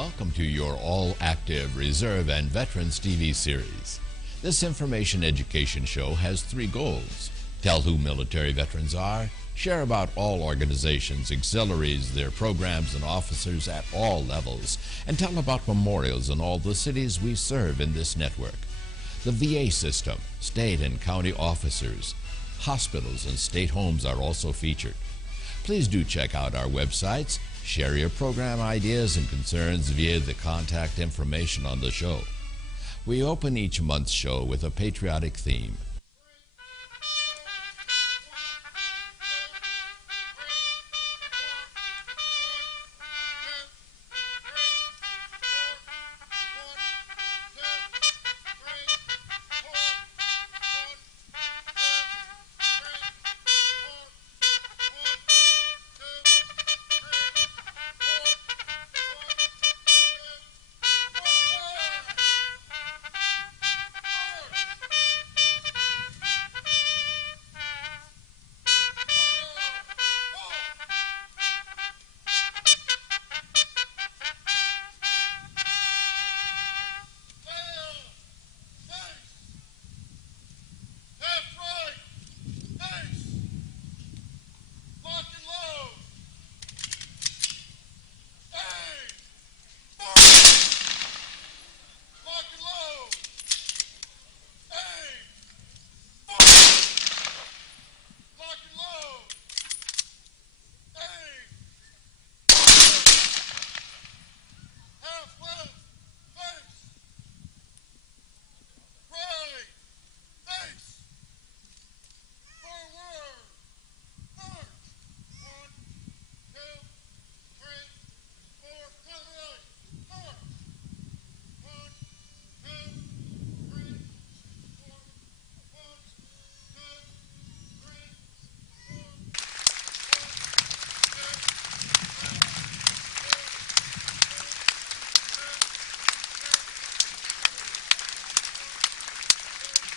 welcome to your all-active Reserve and Veterans TV series. This information education show has three goals: tell who military veterans are, share about all organizations, auxiliaries, their programs and officers at all levels, and tell about memorials in all the cities we serve in this network. The VA system, state and county officers, hospitals and state homes are also featured. Please do check out our websites. Share your program ideas and concerns via the contact information on the show. We open each month's show with a patriotic theme.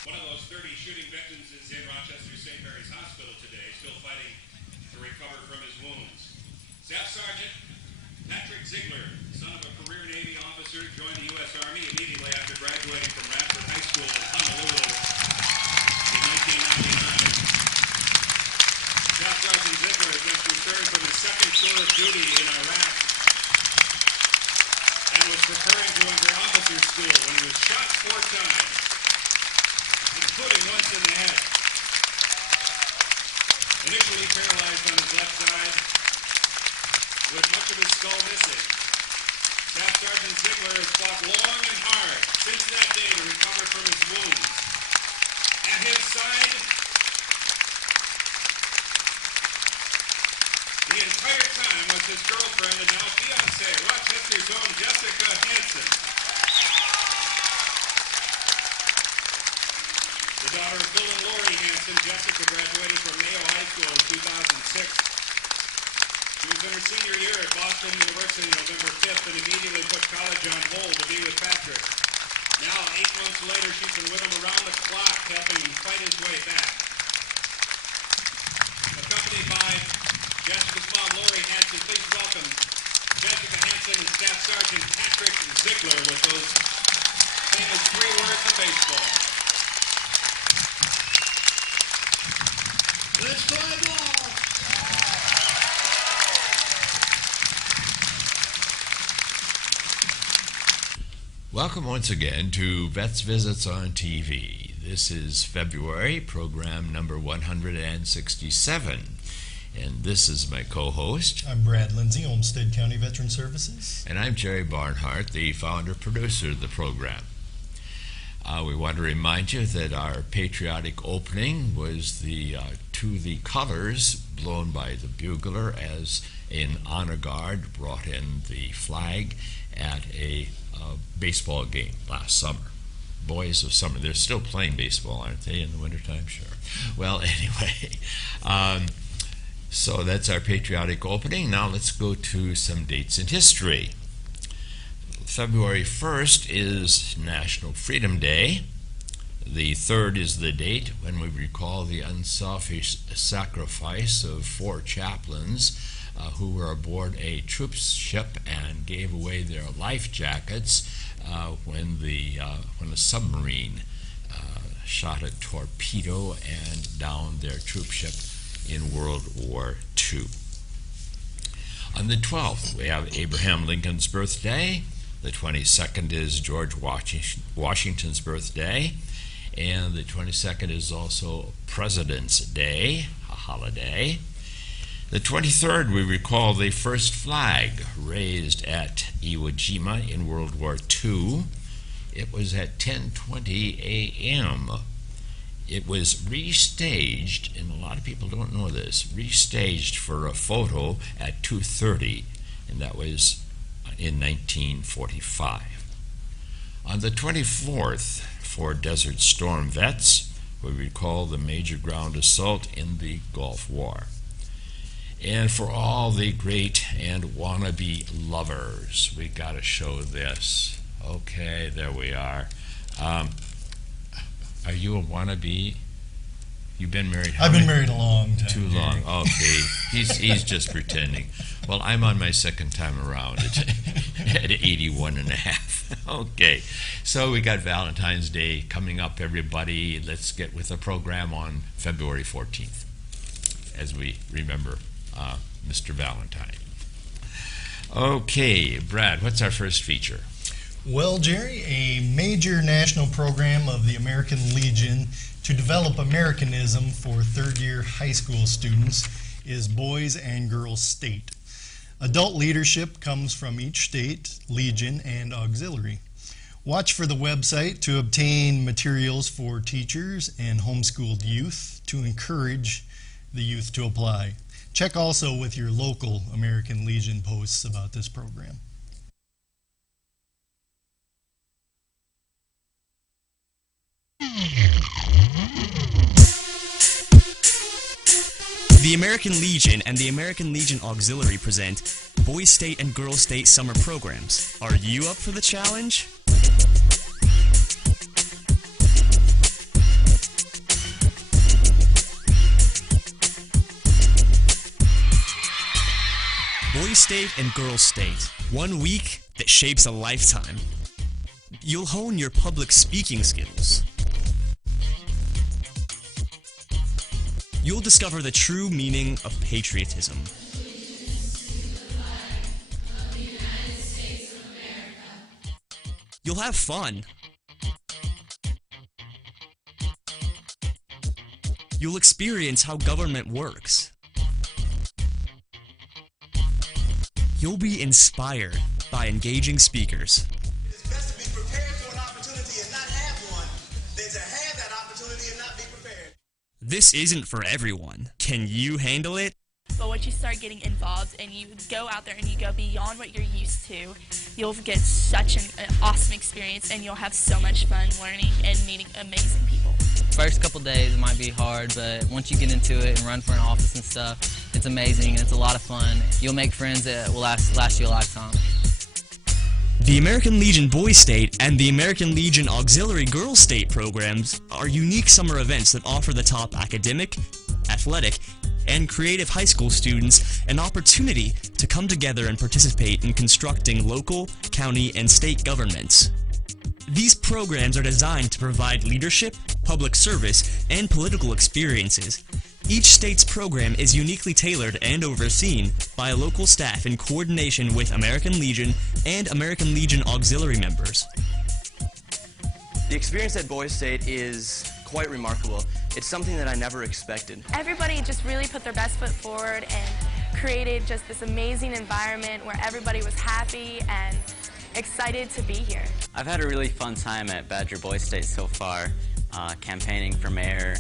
One of those 30 shooting veterans is in Rochester St. Mary's Hospital today, still fighting to recover from his wounds. Staff Sergeant Patrick Ziegler, son of a career Navy officer, joined the U.S. Army immediately after graduating from Radford High School in Honolulu in 1999. Staff Sergeant Ziegler has just returned from his second tour of duty in Iraq and was preparing to enter officer's school when he was shot 4 times, including once in the head. Initially paralyzed on his left side, with much of his skull missing, Staff Sergeant Ziegler has fought long and hard since that day to recover from his wounds. At his side, the entire time was his girlfriend and now fiancée, Rochester's own Jessica Hansen. The daughter of Bill and Lori Hansen, Jessica graduated from Mayo High School in 2006. She was in her senior year at Boston University November 5th and immediately put college on hold to be with Patrick. Now, 8 months later, she's been with him around the clock, helping him fight his way back. Accompanied by Jessica's mom, Lori Hansen, please welcome Jessica Hansen and Staff Sergeant Patrick Ziegler with those famous 3 words in baseball. Let's play ball! Welcome once again to Vets Visits on TV. This is February, program number 167. And this is my co-host. I'm Brad Lindsay, Olmsted County Veteran Services. And I'm Jerry Barnhart, the founder-producer of the program. We want to remind you that our patriotic opening was to the colors blown by the bugler as an honor guard brought in the flag at a baseball game last summer. Boys of summer. They're still playing baseball, aren't they, in the wintertime? Sure. Well, anyway, so that's our patriotic opening. Now let's go to some dates in history. February 1st is National Freedom Day. The 3rd is the date when we recall the unselfish sacrifice of 4 chaplains who were aboard a troop ship and gave away their life jackets when a submarine shot a torpedo and downed their troop ship in World War II. On the 12th, we have Abraham Lincoln's birthday. The 22nd is George Washington's birthday. And the 22nd is also President's Day, a holiday. The 23rd, we recall the first flag raised at Iwo Jima in World War II. It was at 10:20 a.m. It was restaged, and a lot of people don't know this, restaged for a photo at 2:30, and that was in 1945. On the 24th, for Desert Storm vets, we recall the major ground assault in the Gulf War. And for all the great and wannabe lovers, we got to show this. Okay, there we are. Are you a wannabe? You've been married how I've been many- married a long time. Too long. Okay, he's just pretending. Well, I'm on my second time around at 81 and a half. Okay, so we got Valentine's Day coming up, everybody. Let's get with the program on February 14th as we remember Mr. Valentine. Okay, Brad, what's our first feature? Well, Jerry, a major national program of the American Legion to develop Americanism for third-year high school students is Boys and Girls State. Adult leadership comes from each state, Legion, and auxiliary. Watch for the website to obtain materials for teachers and homeschooled youth to encourage the youth to apply. Check also with your local American Legion posts about this program. The American Legion and the American Legion Auxiliary present Boys State and Girls State summer programs. Are you up for the challenge? Boys State and Girls State. 1 week that shapes a lifetime. You'll hone your public speaking skills. You'll discover the true meaning of patriotism. You'll have fun. You'll experience how government works. You'll be inspired by engaging speakers. It's best to be prepared for an opportunity and not have one than to have that opportunity and not be prepared. This isn't for everyone. Can you handle it? But once you start getting involved and you go out there and you go beyond what you're used to, you'll get such an awesome experience and you'll have so much fun learning and meeting amazing people. First couple days it might be hard, but once you get into it and run for an office and stuff, it's amazing and it's a lot of fun. You'll make friends that will last you a lifetime. The American Legion Boys State and the American Legion Auxiliary Girls State programs are unique summer events that offer the top academic, athletic, and creative high school students an opportunity to come together and participate in constructing local, county, and state governments. These programs are designed to provide leadership, public service, and political experiences. Each state's program is uniquely tailored and overseen by a local staff in coordination with American Legion and American Legion Auxiliary members. The experience at Boys State is quite remarkable. It's something that I never expected. Everybody just really put their best foot forward and created just this amazing environment where everybody was happy and excited to be here. I've had a really fun time at Badger Boys State so far, campaigning for mayor,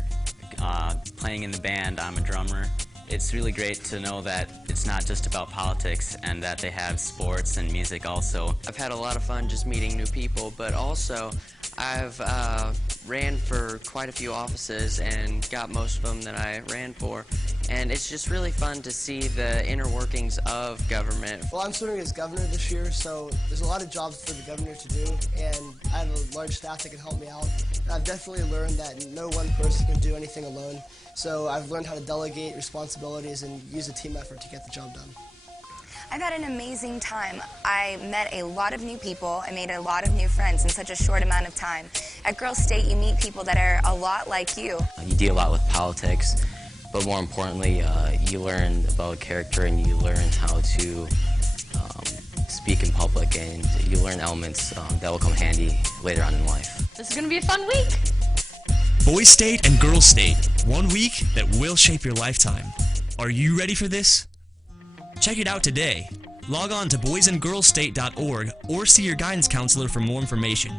playing in the band. I'm a drummer. It's really great to know that it's not just about politics and that they have sports and music also. I've had a lot of fun just meeting new people, but also I've ran for quite a few offices and got most of them that I ran for, and it's just really fun to see the inner workings of government. Well, I'm serving as governor this year, so there's a lot of jobs for the governor to do, and I have a large staff that can help me out. And I've definitely learned that no one person can do anything alone, so I've learned how to delegate responsibilities and use a team effort to get the job done. I've had an amazing time. I met a lot of new people. I made a lot of new friends in such a short amount of time. At Girls State, you meet people that are a lot like you. You deal a lot with politics, but more importantly, you learn about character and you learn how to speak in public, and you learn elements that will come handy later on in life. This is going to be a fun week. Boys State and Girls State, 1 week that will shape your lifetime. Are you ready for this? Check it out today. Log on to boysandgirlsstate.org or see your guidance counselor for more information.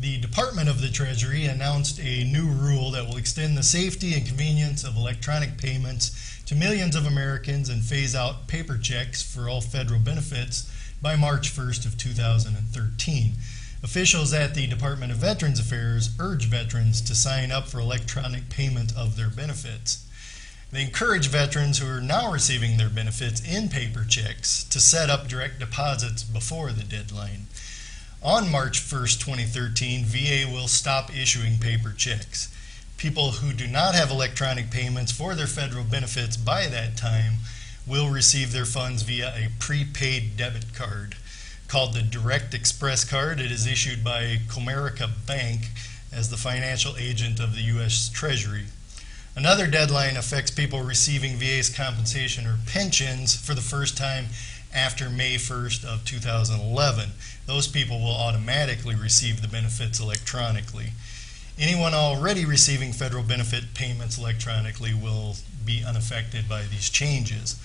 The Department of the Treasury announced a new rule that will extend the safety and convenience of electronic payments to millions of Americans and phase out paper checks for all federal benefits by March 1st of 2013. Officials at the Department of Veterans Affairs urge veterans to sign up for electronic payment of their benefits. They encourage veterans who are now receiving their benefits in paper checks to set up direct deposits before the deadline. On March 1st, 2013, VA will stop issuing paper checks. People who do not have electronic payments for their federal benefits by that time will receive their funds via a prepaid debit card called the Direct Express Card. It is issued by Comerica Bank as the financial agent of the U.S. Treasury. Another deadline affects people receiving VA's compensation or pensions for the first time after May 1st of 2011. Those people will automatically receive the benefits electronically. Anyone already receiving federal benefit payments electronically will be unaffected by these changes.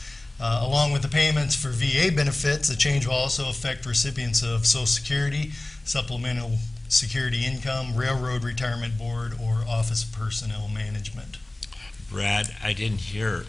Along with the payments for VA benefits, the change will also affect recipients of Social Security, Supplemental Security Income, Railroad Retirement Board, or Office of Personnel Management. Brad, I didn't hear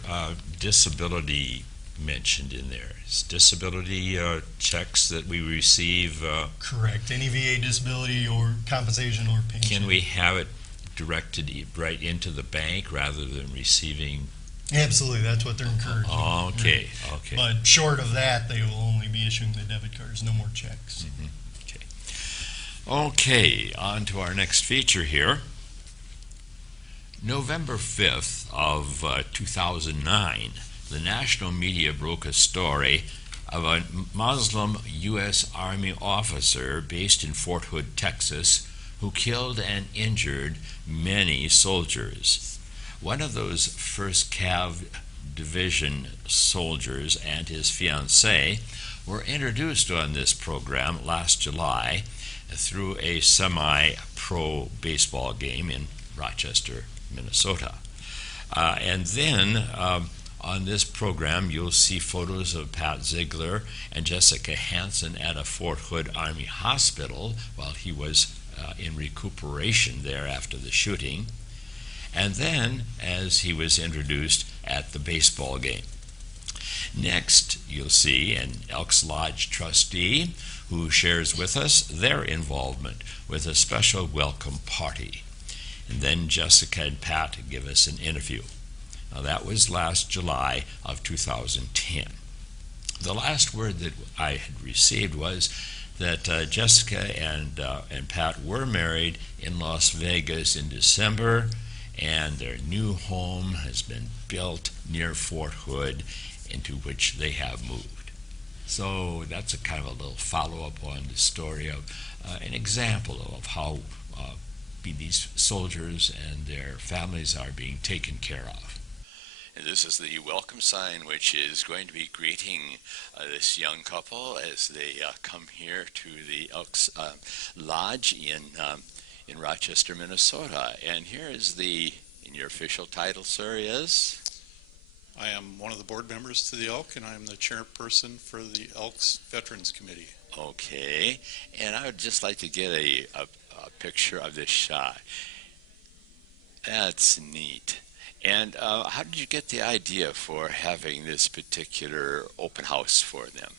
disability mentioned in there. Is disability checks that we receive? Correct. Any VA disability or compensation or pension. Can we have it directed right into the bank rather than receiving? Absolutely, that's what they're encouraging. Okay, right? okay. But short of that, they will only be issuing the debit cards, no more checks. Okay. Okay, on to our next feature here. November 5th of 2009, the national media broke a story of a Muslim U.S. Army officer based in Fort Hood, Texas, who killed and injured many soldiers. One of those 1st Cav Division soldiers and his fiancée were introduced on this program last July through a semi-pro baseball game in Rochester, Minnesota. And then on this program, you'll see photos of Pat Ziegler and Jessica Hansen at a Fort Hood Army hospital while he was in recuperation there after the shooting. And then as he was introduced at the baseball game. Next, you'll see an Elks Lodge trustee who shares with us their involvement with a special welcome party. And then Jessica and Pat give us an interview. Now that was last July of 2010. The last word that I had received was that Jessica and Pat were married in Las Vegas in December, and their new home has been built near Fort Hood, into which they have moved. So that's a kind of a little follow-up on the story of an example of how these soldiers and their families are being taken care of. And this is the welcome sign, which is going to be greeting this young couple as they come here to the Elks Lodge in Rochester, Minnesota. And here is and your official title, sir, is? I am one of the board members to the Elk, and I am the chairperson for the Elks Veterans Committee. Okay, and I would just like to get a picture of this shot. That's neat. And how did you get the idea for having this particular open house for them,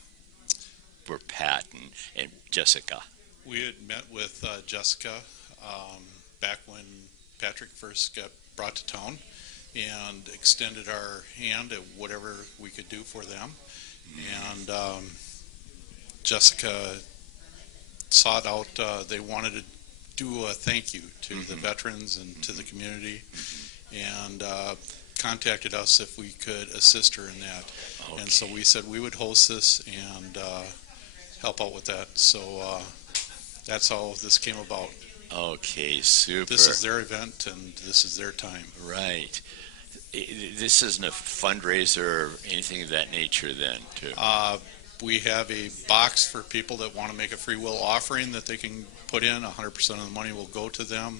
for Pat and Jessica? We had met with Jessica back when Patrick first got brought to town and extended our hand at whatever we could do for them. And Jessica sought out, they wanted to do a thank you to the veterans and to the community, and contacted us if we could assist her in that. And so we said we would host this and help out with that. So that's how this came about. Okay, super. This is their event and this is their time. Right. This isn't a fundraiser or anything of that nature then, too? We have a box for people that want to make a free will offering that they can put in. 100% of the money will go to them.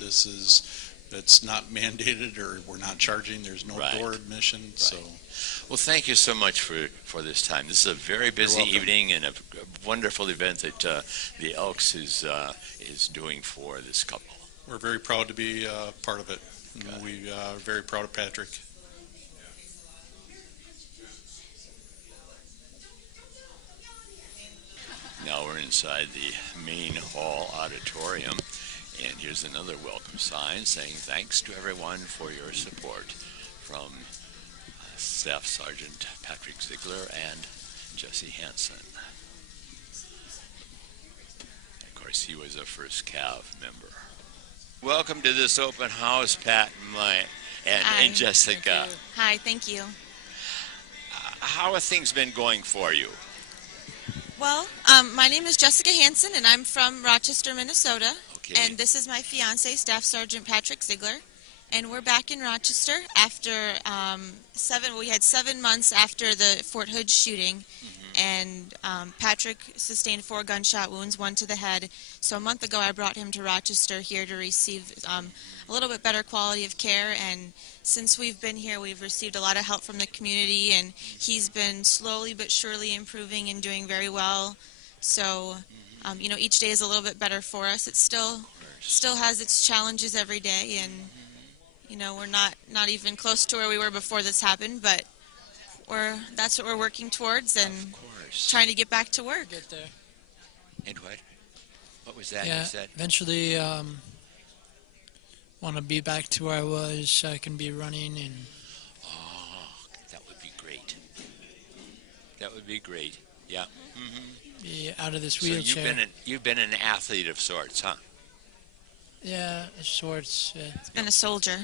It's not mandated, or we're not charging. There's no door admission. So, well, thank you so much for this time. This is a very busy evening and a wonderful event that the Elks is doing for this couple. We're very proud to be part of it. We are very proud of Patrick. Now we're inside the main hall auditorium, and here's another welcome sign saying thanks to everyone for your support from Staff Sergeant Patrick Ziegler and Jesse Hansen. Of course, he was a first CAV member. Welcome to this open house, Pat and Jessica. Hi, thank you. How have things been going for you? Well, my name is Jessica Hansen, and I'm from Rochester, Minnesota. Okay. And this is my fiance, Staff Sergeant Patrick Ziegler. And we're back in Rochester after we had 7 months after the Fort Hood shooting. And Patrick sustained 4 gunshot wounds, 1 to the head. So a month ago, I brought him to Rochester here to receive a little bit better quality of care. And since we've been here, we've received a lot of help from the community, and he's been slowly but surely improving and doing very well. So, you know, each day is a little bit better for us. It still has its challenges every day, and you know, we're not even close to where we were before this happened, but that's what we're working towards and trying to get back to work. Get there. And what was that you said? Eventually want to be back to where I was so I can be running. And that would be great. That would be great. Yeah. Be out of this wheelchair. So you've been an athlete of sorts, huh? Yeah, sorts. It's been a soldier.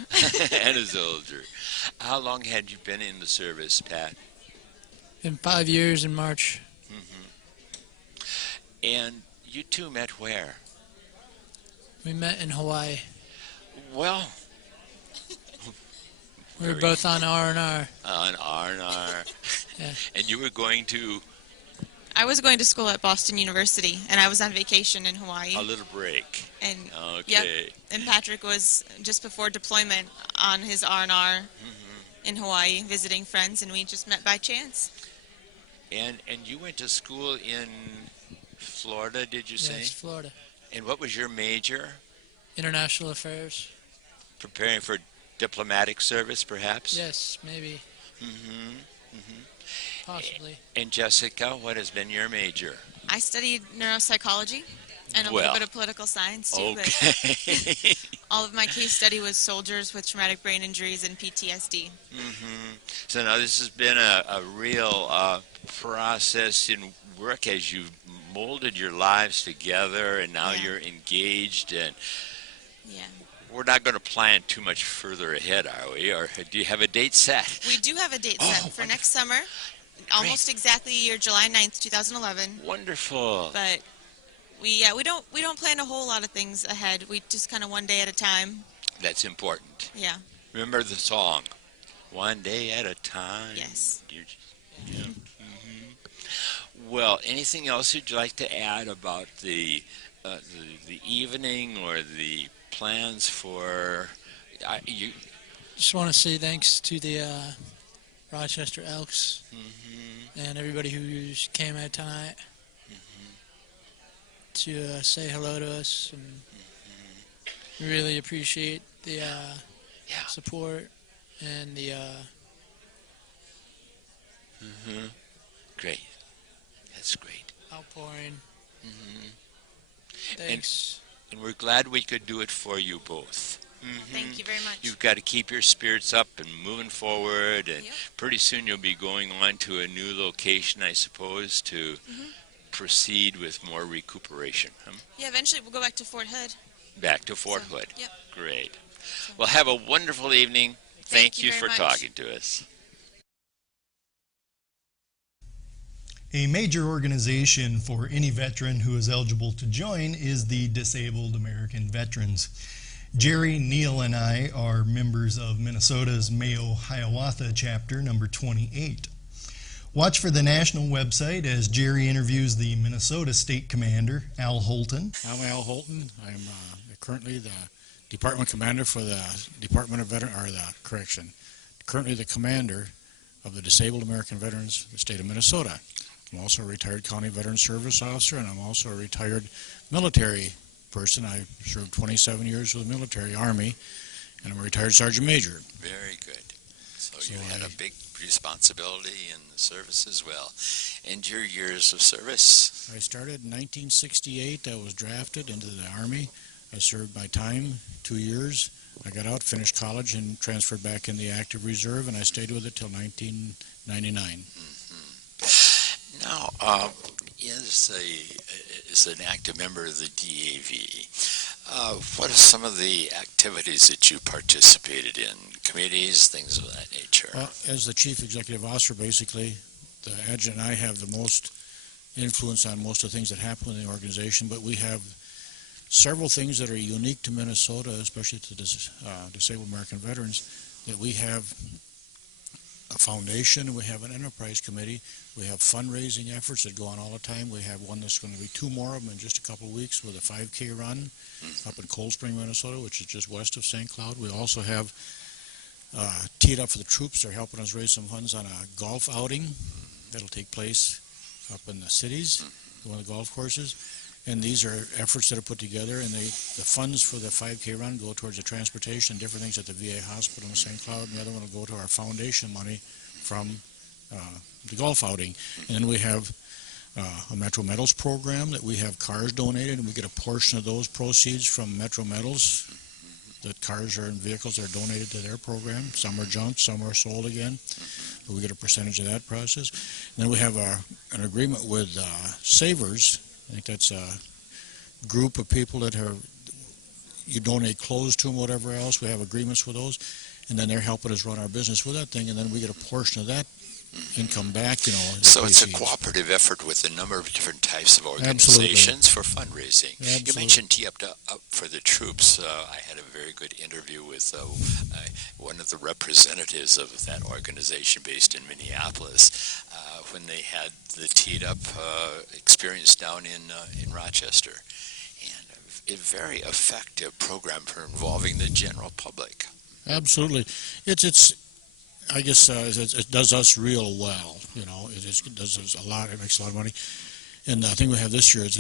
And a soldier. How long had you been in the service, Pat? Been 5 years in March. And you two met where? We met in Hawaii. Well, we were both on R&R. On R&R. Yeah. And you were going to? I was going to school at Boston University, and I was on vacation in Hawaii. A little break. And okay. Yep, and Patrick was just before deployment on his R&R in Hawaii visiting friends, and we just met by chance. And you went to school in Florida, did you say? Yes, Florida. And what was your major? International Affairs. Preparing for diplomatic service, perhaps? Yes, maybe. Possibly. And Jessica, what has been your major? I studied neuropsychology and a little bit of political science, too. Okay. But all of my case study was soldiers with traumatic brain injuries and PTSD. So now this has been a real process in work as you've molded your lives together, and now you're engaged, and we're not going to plan too much further ahead, are we? Or do you have a date set? We do have a date set for next summer, almost exactly year July 9th, 2011. Wonderful. But we don't plan a whole lot of things ahead. We just kind of one day at a time. That's important. Yeah. Remember the song, "One Day at a Time." Yes. Well, anything else you'd like to add about the evening or the plans for you? Just want to say thanks to the Rochester Elks and everybody who came out tonight to say hello to us, and we really appreciate the support and the Great. That's great. outpouring. Thanks. And we're glad we could do it for you both. Thank you very much. You've got to keep your spirits up and moving forward, and pretty soon you'll be going on to a new location, I suppose, to proceed with more recuperation. Yeah, eventually we'll go back to Fort Hood. Back to Fort Hood. Yep. Great. Well, have a wonderful evening. Thank you very for much. talking to us. A major organization for any veteran who is eligible to join is the Disabled American Veterans. Jerry, Neil, and I are members of Minnesota's Mayo Hiawatha chapter number 28. Watch for the national website as Jerry interviews the Minnesota State Commander, Al Holton. I'm Al Holton. I'm currently the Department Commander for the Department of currently the Commander of the Disabled American Veterans of the state of Minnesota. I'm also a retired County Veteran Service Officer, and I'm also a retired military person. I served 27 years with the military, Army, and I'm a retired Sergeant Major. Very good. So you had a big responsibility in the service as well. And your years of service? I started in 1968. I was drafted into the Army. I served my time, 2 years. I got out, finished college, and transferred back in the active reserve, and I stayed with it till 1999. Now, as an active member of the DAV, what are some of the activities that you participated in? Committees, things of that nature? As the Chief Executive Officer, basically, the adjutant and I have the most influence on most of the things that happen in the organization, but we have several things that are unique to Minnesota, especially to disabled American veterans, that we have a foundation, we have an enterprise committee, we have fundraising efforts that go on all the time. We have one that's going to be 2 more of them in just a couple of weeks with a 5K run up in Cold Spring, Minnesota, which is just west of St. Cloud. We also have teed up for the troops. They're helping us raise some funds on a golf outing that'll take place up in the cities, one of the golf courses. And these are efforts that are put together, and the funds for the 5K run go towards the transportation and different things at the VA hospital in St. Cloud, and the other one will go to our foundation money from the golf outing. And then we have a Metro Metals program that we have cars donated, and we get a portion of those proceeds from Metro Metals. That cars are in vehicles that are donated to their program. Some are junk, some are sold again, but we get a percentage of that process. And then we have an agreement with Savers. I think that's a group of people that you donate clothes to them, whatever else. We have agreements with those, and then they're helping us run our business with that thing, and then we get a portion of that income back, So it's a cooperative effort with a number of different types of organizations for fundraising. Absolutely. You mentioned Tee Up for the Troops. I had a very good interview with one of the representatives of that organization based in Minneapolis when they had the Teed Up experience down in Rochester. And a very effective program for involving the general public. Absolutely. I guess it does us real well. It does us a lot. It makes a lot of money. And the thing we have this year is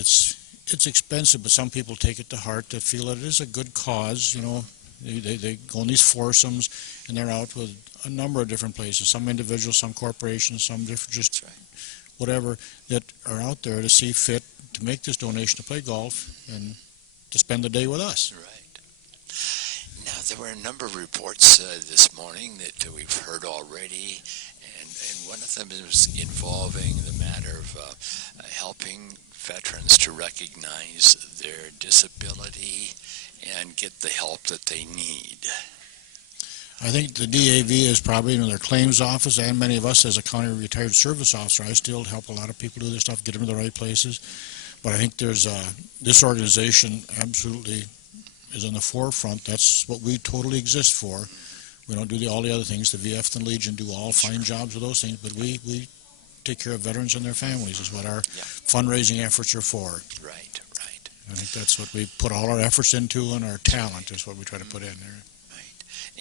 it's expensive, but some people take it to heart. They feel that it is a good cause. They go in these foursomes, and they're out with a number of different places. Some individuals, some corporations, some different, just whatever, that are out there to see fit to make this donation to play golf and to spend the day with us. Right. Now, there were a number of reports this morning that we've heard already, and one of them is involving the matter of helping veterans to recognize their disability and get the help that they need. I think the DAV is probably in their claims office, and many of us as a county retired service officer, I still help a lot of people do this stuff, get them to the right places. But I think there's this organization absolutely is in the forefront. That's what we totally exist for. We don't do all the other things. The VF and Legion do all fine jobs with those things, but we take care of veterans and their families is what our fundraising efforts are for. Right. I think that's what we put all our efforts into, and our talent is what we try to put in there.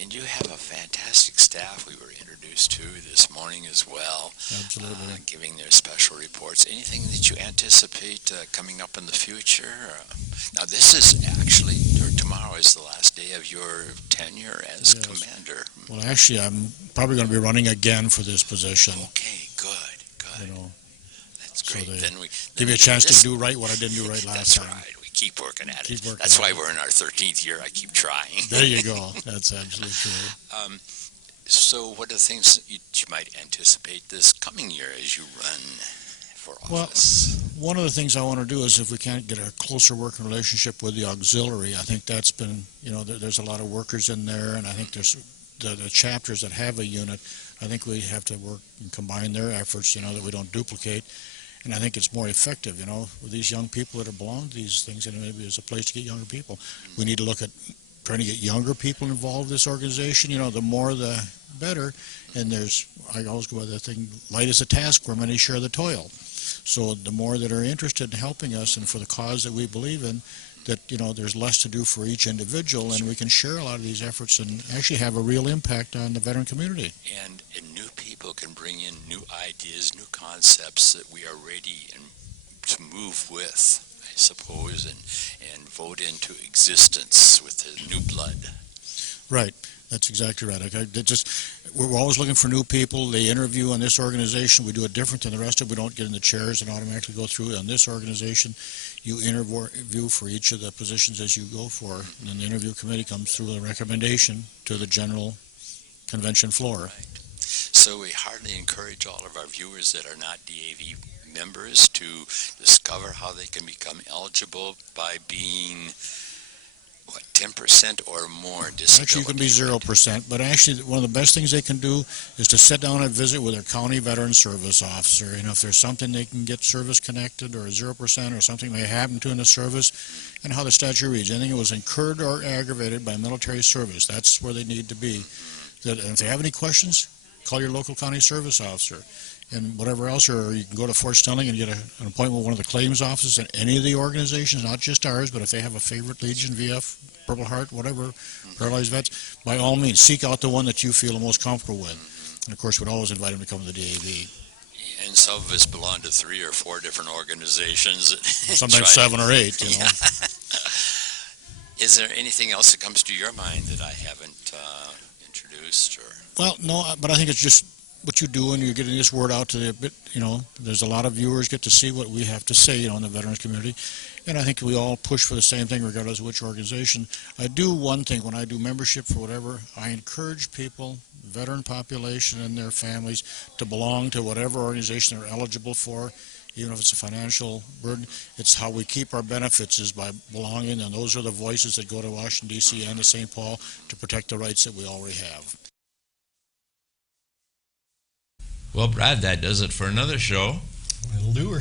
And you have a fantastic staff we were introduced to this morning as well. Absolutely. Giving their special reports. Anything that you anticipate coming up in the future? Now, this is actually, or tomorrow is the last day of your tenure as commander. Well, actually, I'm probably going to be running again for this position. Okay, good. That's great. So then give me a chance to do right what I didn't do right last time. That's right. We keep working at it. That's why we're in our 13th year. I keep trying. There you go. That's absolutely true. So what are the things you might anticipate this coming year as you run for office? one of the things I want to do is, if we can't get a closer working relationship with the auxiliary, I think that's been, there's a lot of workers in there, and I think there's the chapters that have a unit, I think we have to work and combine their efforts, that we don't duplicate. And I think it's more effective, with these young people that belong to these things, and maybe there's a place to get younger people. We need to look at trying to get younger people involved in this organization. The more the better. And I always go by the thing, light is a task where many share the toil. So the more that are interested in helping us and for the cause that we believe in, that there's less to do for each individual, and we can share a lot of these efforts and actually have a real impact on the veteran community. And new people can bring in new ideas, new concepts that we are ready to move with, I suppose, and vote into existence with the new blood. Right. That's exactly right. We're always looking for new people. They interview on this organization. We do it different than the rest of them. We don't get in the chairs and automatically go through. On this organization, you interview for each of the positions as you go for, and then the interview committee comes through a recommendation to the general convention floor. Right. So we heartily encourage all of our viewers that are not DAV members to discover how they can become eligible by being 10% or more disability. Actually, you can be 0%, but actually one of the best things they can do is to sit down and visit with their county veteran service officer. If there's something they can get service connected, or 0%, or something may happen to in the service, and how the statute reads. Anything that was incurred or aggravated by military service, that's where they need to be. And if they have any questions, call your local county service officer. And whatever else, or you can go to Fort Snelling and get an appointment with one of the claims offices in any of the organizations, not just ours, but if they have a favorite Legion, VF, Purple Heart, whatever, paralyzed vets, by all means, seek out the one that you feel the most comfortable with. And of course, we'd always invite them to come to the DAV. And some of us belong to 3 or 4 different organizations. Sometimes 7 or 8, Yeah. Is there anything else that comes to your mind that I haven't introduced? Or? Well, no, but I think it's just what you do, and you're getting this word out to there's a lot of viewers get to see what we have to say, in the veterans community. And I think we all push for the same thing regardless of which organization. I do one thing when I do membership for whatever, I encourage people, veteran population and their families, to belong to whatever organization they're eligible for, even if it's a financial burden. It's how we keep our benefits is by belonging, and those are the voices that go to Washington, D.C. and to St. Paul to protect the rights that we already have. Well, Brad, that does it for another show. It'll do her.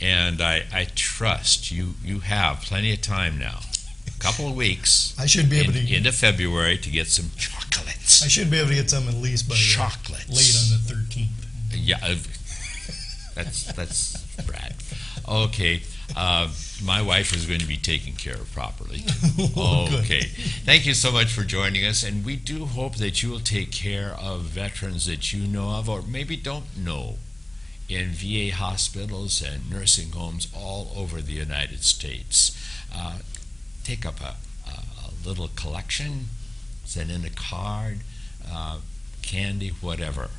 And I trust you have plenty of time now. A couple of weeks. I should be able to into February to get some chocolates. I should be able to get some at least by chocolates late on the 13th. Yeah, that's Brad. Okay. My wife is going to be taken care of properly. Okay. Thank you so much for joining us, and we do hope that you will take care of veterans that you know of or maybe don't know in VA hospitals and nursing homes all over the United States. Take up a little collection, send in a card, candy, whatever,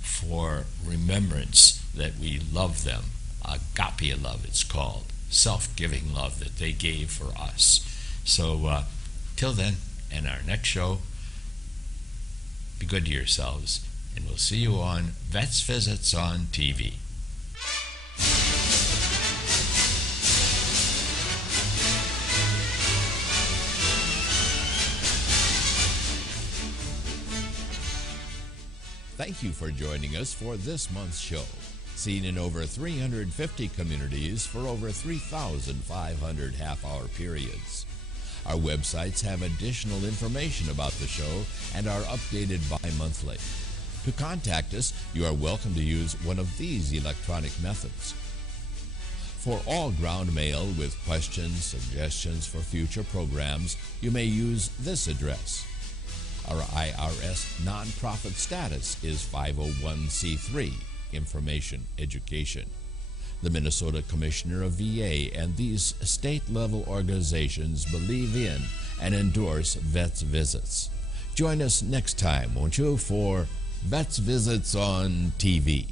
for remembrance that we love them. Agape love, it's called. Self-giving love that they gave for us. So till then, and our next show, be good to yourselves, and we'll see you on Vets Visits on TV. Thank you for joining us for this month's show. Seen in over 350 communities for over 3,500 half-hour periods. Our websites have additional information about the show and are updated bi-monthly. To contact us, you are welcome to use one of these electronic methods. For all ground mail with questions, suggestions for future programs, you may use this address. Our IRS nonprofit status is 501c3. Information Education. The Minnesota Commissioner of VA and these state-level organizations believe in and endorse Vets Visits. Join us next time, won't you, for Vets Visits on TV.